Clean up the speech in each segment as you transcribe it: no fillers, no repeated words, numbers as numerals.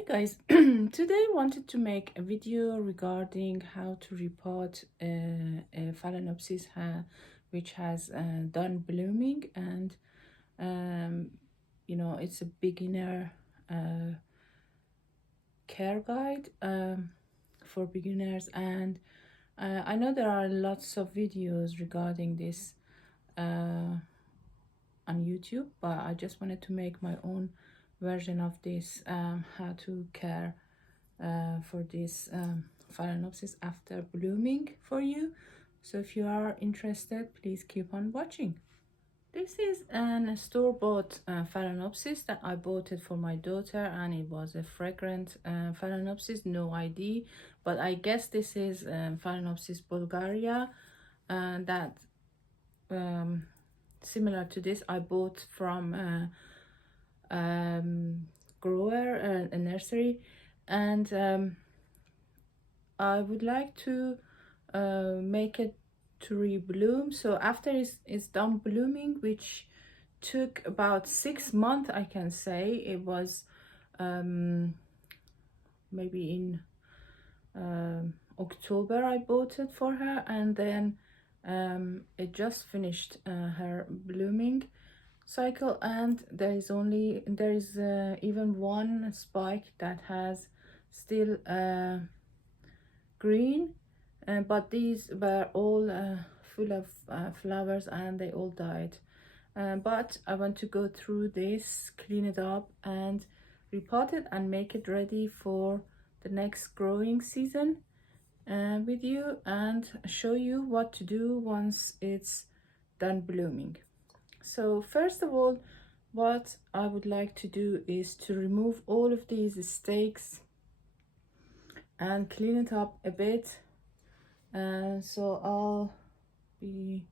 Hi guys, today I wanted to make a video regarding how to repot a Phalaenopsis which has done blooming, and it's a beginner care guide for beginners, and I know there are lots of videos regarding this on YouTube, but I just wanted to make my own version of this, how to care for this Phalaenopsis after blooming for you. So if you are interested, please keep on watching. This is a store-bought Phalaenopsis that I bought it for my daughter, and it was a fragrant Phalaenopsis, no ID, but I guess this is Phalaenopsis Bulgaria, and that similar to this I bought from grower, a nursery, and I would like to make it to rebloom. So after it's done blooming, which took about 6 months, I can say. It was maybe in October I bought it for her, and then it just finished her blooming cycle, and there is even one spike that has still green, but these were all full of flowers and they all died. But I want to go through this, clean it up and repot it and make it ready for the next growing season with you, and show you what to do once it's done blooming. So first of all, what I would like to do is to remove all of these stakes and clean it up a bit. So I'll be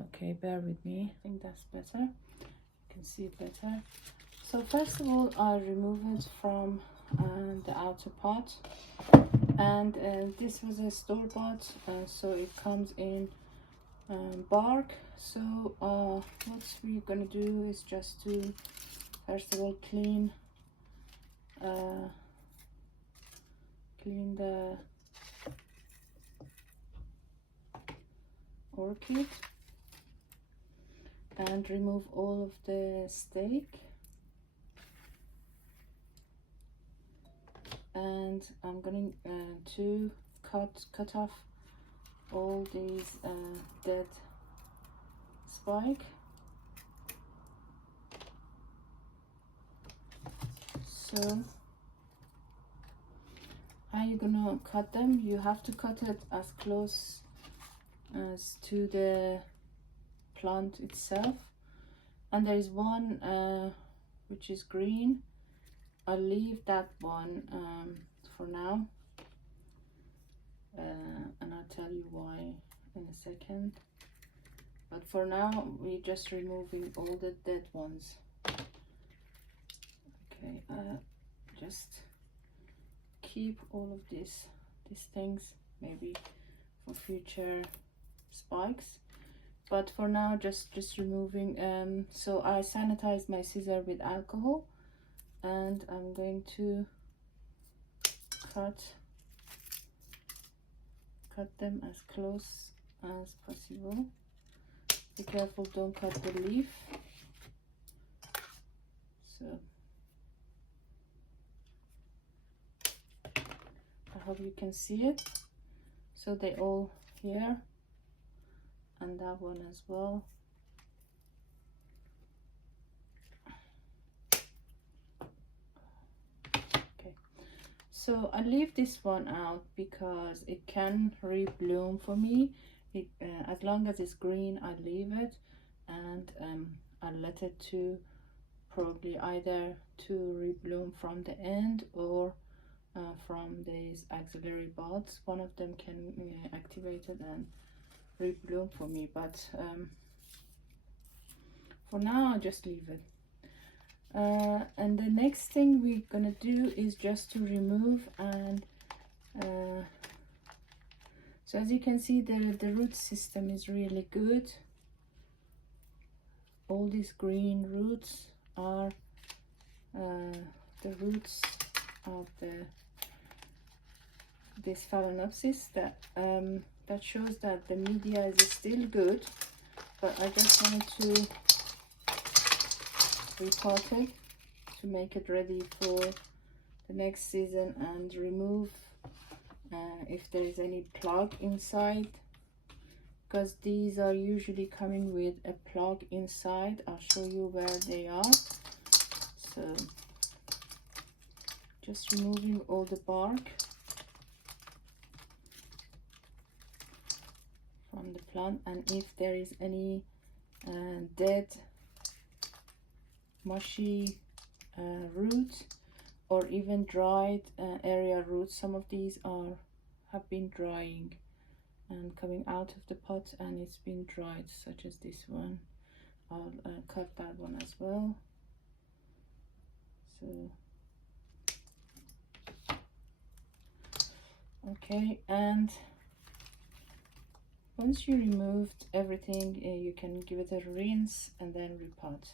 okay, bear with me. I think that's better, you can see it better. So first of all, I remove it from the outer pot, and this was a store-bought, so it comes in bark. So what we're gonna do is just to first of all clean the orchid and remove all of the stake, and I'm going to cut off all these dead spike. So how you gonna cut them? You have to cut it as close as to the plant itself, and there is one which is green. I'll leave that one for now, and I'll tell you why in a second. But for now, we're just removing all the dead ones. Okay, just keep all of these things maybe for future spikes, but for now just removing. So I sanitized my scissor with alcohol, and I'm going to cut them as close as possible. Be careful, don't cut the leaf. So I hope you can see it. So they all here, and that one as well. Okay, so I leave this one out because it can rebloom for me. As long as it's green, I leave it, and I let it to probably either to rebloom from the end or from these auxiliary buds. One of them can activate it and rebloom for me, but for now I'll just leave it. And the next thing we're gonna do is just to remove, and so as you can see, the root system is really good. All these green roots are the roots of this Phalaenopsis that shows that the media is still good, but I just wanted to repot it to make it ready for the next season and remove if there is any plug inside, because these are usually coming with a plug inside. I'll show you where they are. So just removing all the bark from the plant, and if there is any dead mushy roots or even dried area roots. Some of these have been drying and coming out of the pot, and it's been dried, such as this one. I'll cut that one as well. So okay, and once you removed everything, you can give it a rinse and then repot.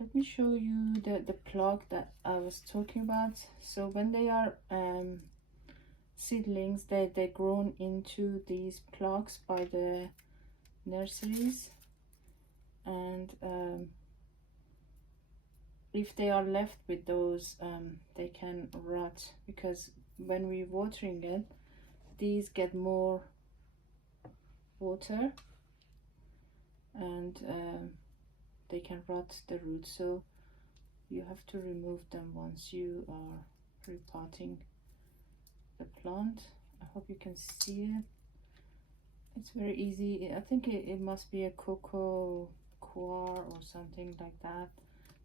Let me show you the plug that I was talking about. So when they are seedlings, they're grown into these plugs by the nurseries, and if they are left with those, they can rot, because when we're watering it, these get more water and they can rot the roots. So you have to remove them once you are repotting the plant. I hope you can see it. It's very easy. I think it must be a cocoa coir or something like that.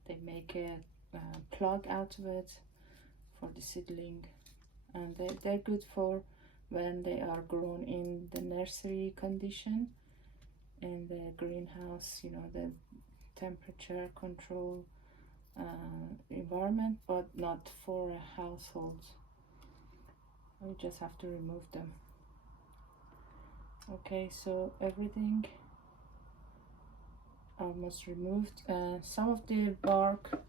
They make a plug out of it for the seedling, and they're good for when they are grown in the nursery condition, in the greenhouse, you know, the temperature control environment, but not for a household. We just have to remove them. Okay, so everything almost removed. Some of the bark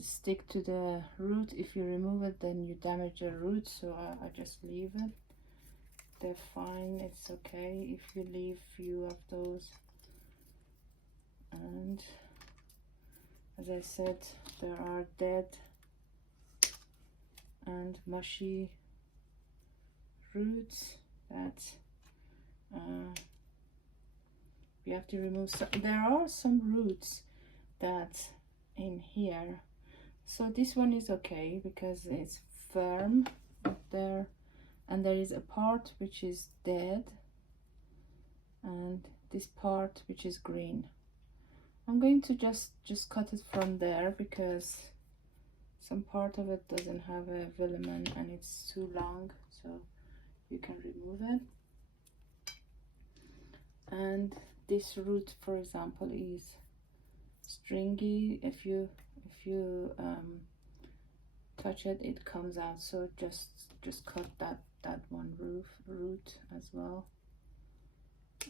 stick to the root. If you remove it, then you damage the root, so I just leave it. They're fine, it's okay if you leave few of those. And as I said, there are dead and mushy roots that we have to remove. So there are some roots that in here, so this one is okay because it's firm up there, and there is a part which is dead and this part which is green. I'm going to just cut it from there because some part of it doesn't have a filament and it's too long, so you can remove it. And this root, for example, is stringy. If you touch it, it comes out. So just cut that one root as well,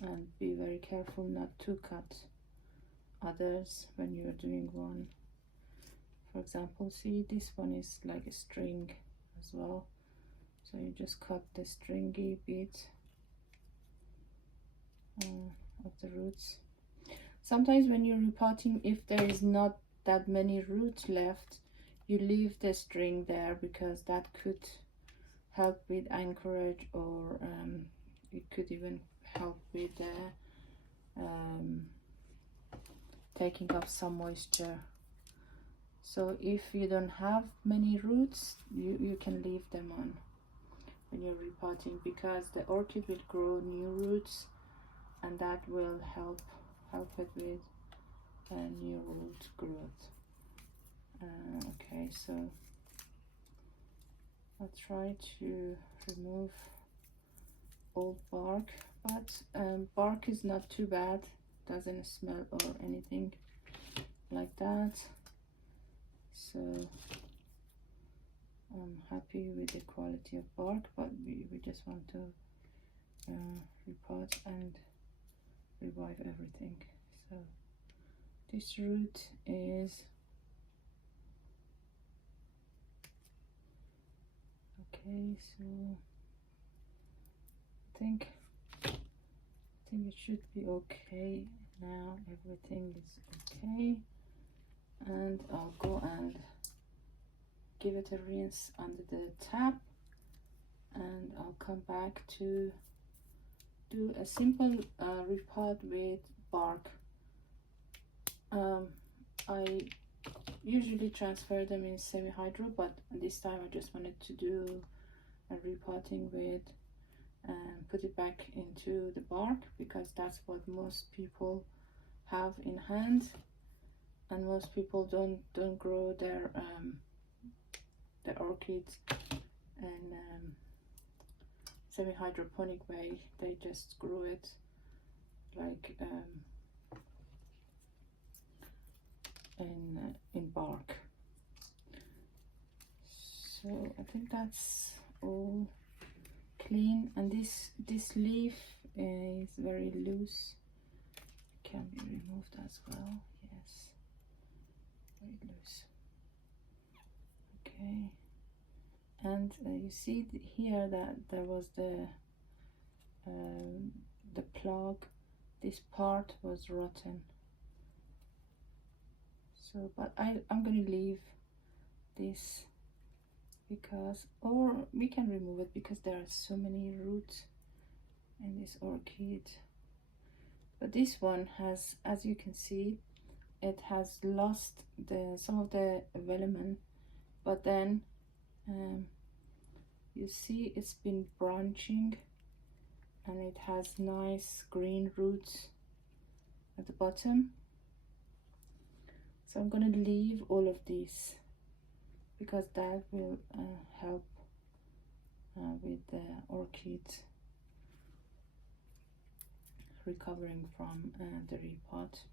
and be very careful not to cut others when you're doing one. For example, see, this one is like a string as well, so you just cut the stringy bit of the roots. Sometimes when you're repotting, if there is not that many roots left, you leave the string there because that could help with anchorage, or it could even help with taking up some moisture. So if you don't have many roots, you can leave them on when you're repotting, because the orchid will grow new roots, and that will help it with new root growth. Okay, so I'll try to remove old bark, but bark is not too bad, doesn't smell or anything like that. So I'm happy with the quality of bark, but we just want to repot and revive everything. So this root is Okay, so I think it should be okay now. Everything is okay, and I'll go and give it a rinse under the tap, and I'll come back to do a simple repot with bark. I usually transfer them in semi-hydro, but this time I just wanted to do a repotting with and put it back into the bark, because that's what most people have in hand, and most people don't grow their orchids in semi-hydroponic way. They just grow it like in bark. So I think that's all clean, and this leaf is very loose, can be removed as well. Yes, very loose. Okay, and you see here that there was the plug. This part was rotten, so but I'm gonna leave this, because, or we can remove it because there are so many roots in this orchid. But this one has, as you can see, it has lost some of the velamen, but then you see it's been branching, and it has nice green roots at the bottom. So I'm going to leave all of these, because that will help with the orchid recovering from the repot.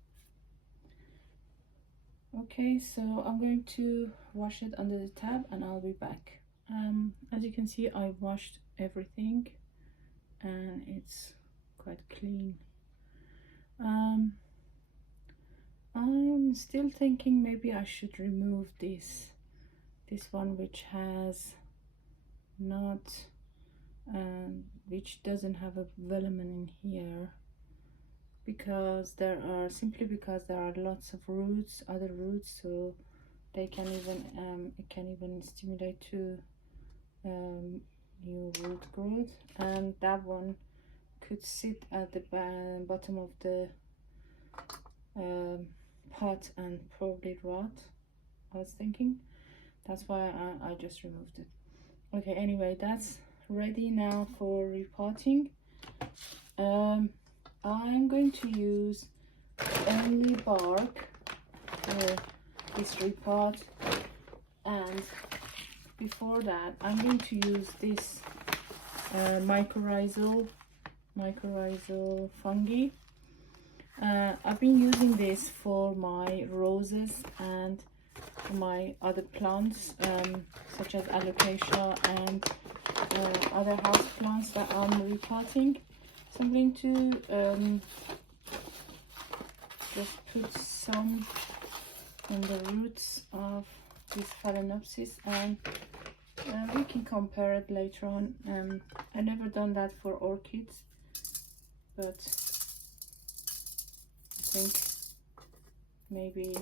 Okay, so I'm going to wash it under the tap, and I'll be back. As you can see, I washed everything and it's quite clean. I'm still thinking maybe I should remove this one, which has not which doesn't have a velamen in here, because there are lots of roots, other roots, so they can even it can even stimulate to new root growth, and that one could sit at the bottom of the pot and probably rot, I was thinking. That's why I just removed it. Okay, anyway, that's ready now for repotting. I'm going to use only bark for this repot, and before that I'm going to use this mycorrhizal fungi. I've been using this for my roses and my other plants, such as alocasia and other house plants that I'm repotting. So I'm going to just put some in the roots of this Phalaenopsis, and we can compare it later on. I never done that for orchids, but I think maybe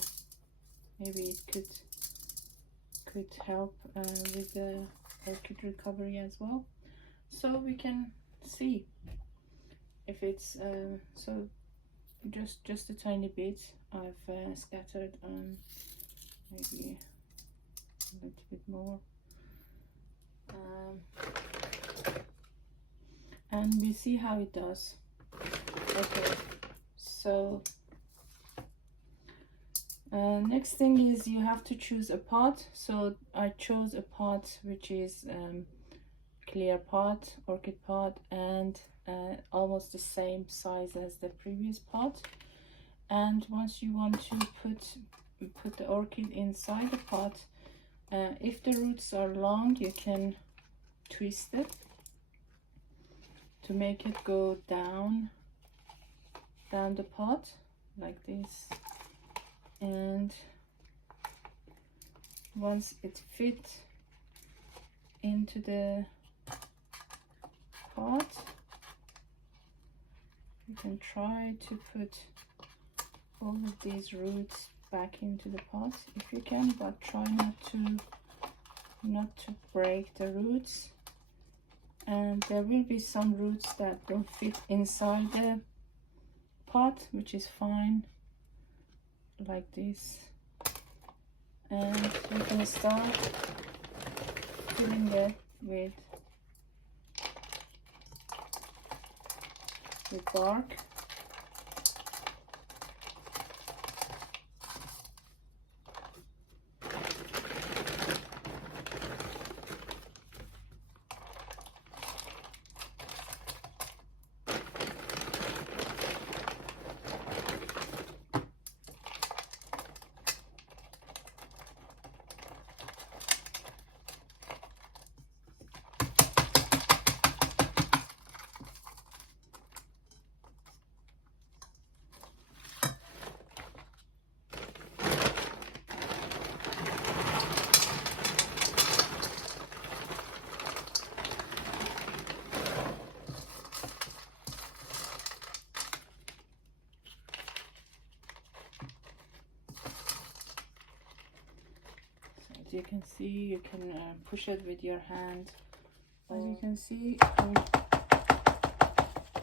it could help with the orchid recovery as well. So we can see if it's so just a tiny bit I've scattered on, maybe a little bit more, and we see how it does. Okay, so next thing is you have to choose a pot. So I chose a pot which is clear pot, orchid pot, and almost the same size as the previous pot. And once you want to put the orchid inside the pot, if the roots are long, you can twist it to make it go down the pot like this, and once it fits into the pot. You can try to put all of these roots back into the pot if you can, but try not to break the roots. And there will be some roots that don't fit inside the pot, which is fine, like this. And you can start filling it with bark. You can see, you can push it with your hand. As you can see,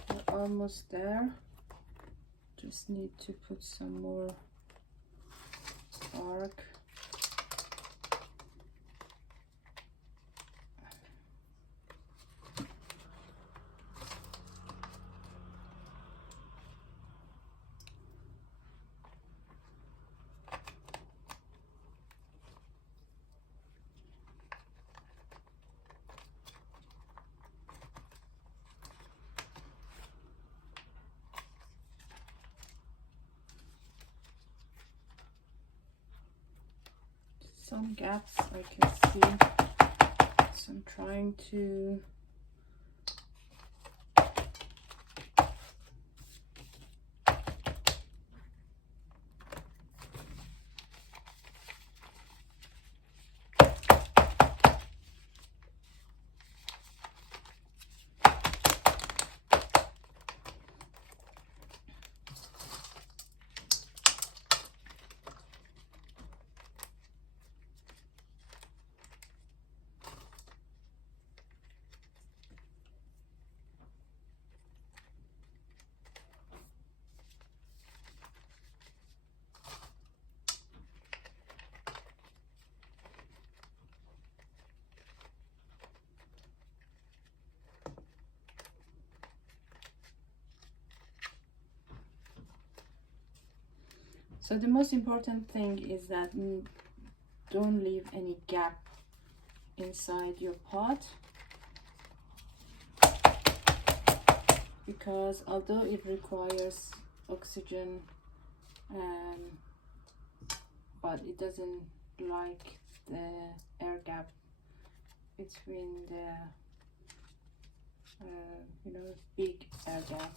we're almost there. Just need to put some more bark. Some gaps I can see, so I'm trying to So the most important thing is that don't leave any gap inside your pot, because although it requires oxygen, but it doesn't like the air gap between the big air gap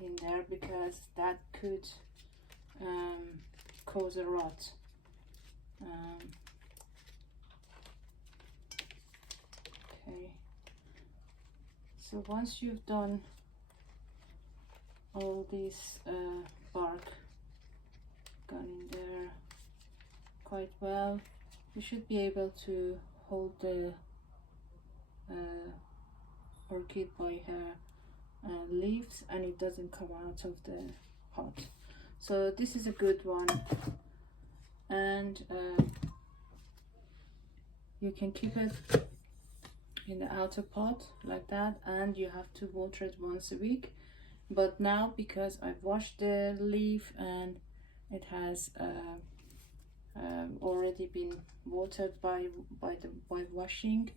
in there, because that could cause a rot. Okay, so once you've done all this bark gone in there quite well, you should be able to hold the orchid by her leaves, and it doesn't come out of the pot. So this is a good one, and you can keep it in the outer pot like that, and you have to water it once a week. But now, because I've washed the leaf and it has already been watered by washing,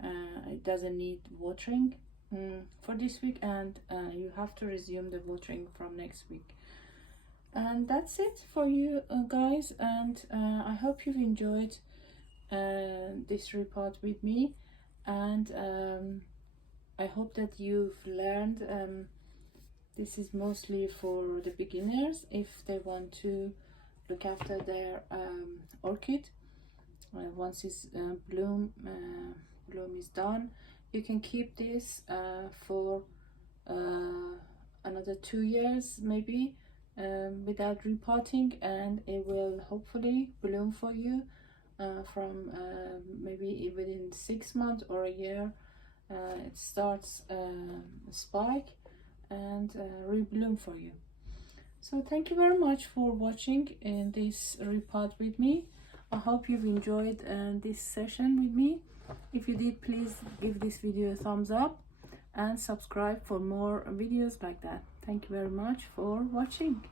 it doesn't need watering for this week, and you have to resume the watering from next week. And that's it for you guys, and I hope you've enjoyed this repot with me, and I hope that you've learned. This is mostly for the beginners if they want to look after their orchid, once its bloom is done, you can keep this for another 2 years maybe, without repotting, and it will hopefully bloom for you from maybe within 6 months or a year. It starts spike and rebloom for you. So thank you very much for watching in this repot with me. I hope you've enjoyed this session with me. If you did, please give this video a thumbs up and subscribe for more videos like that. Thank you very much for watching.